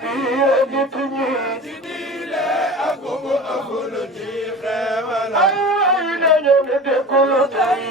biir nit ñi ci diine ak bu amul ci xewal ay nañu ne dëkkul tey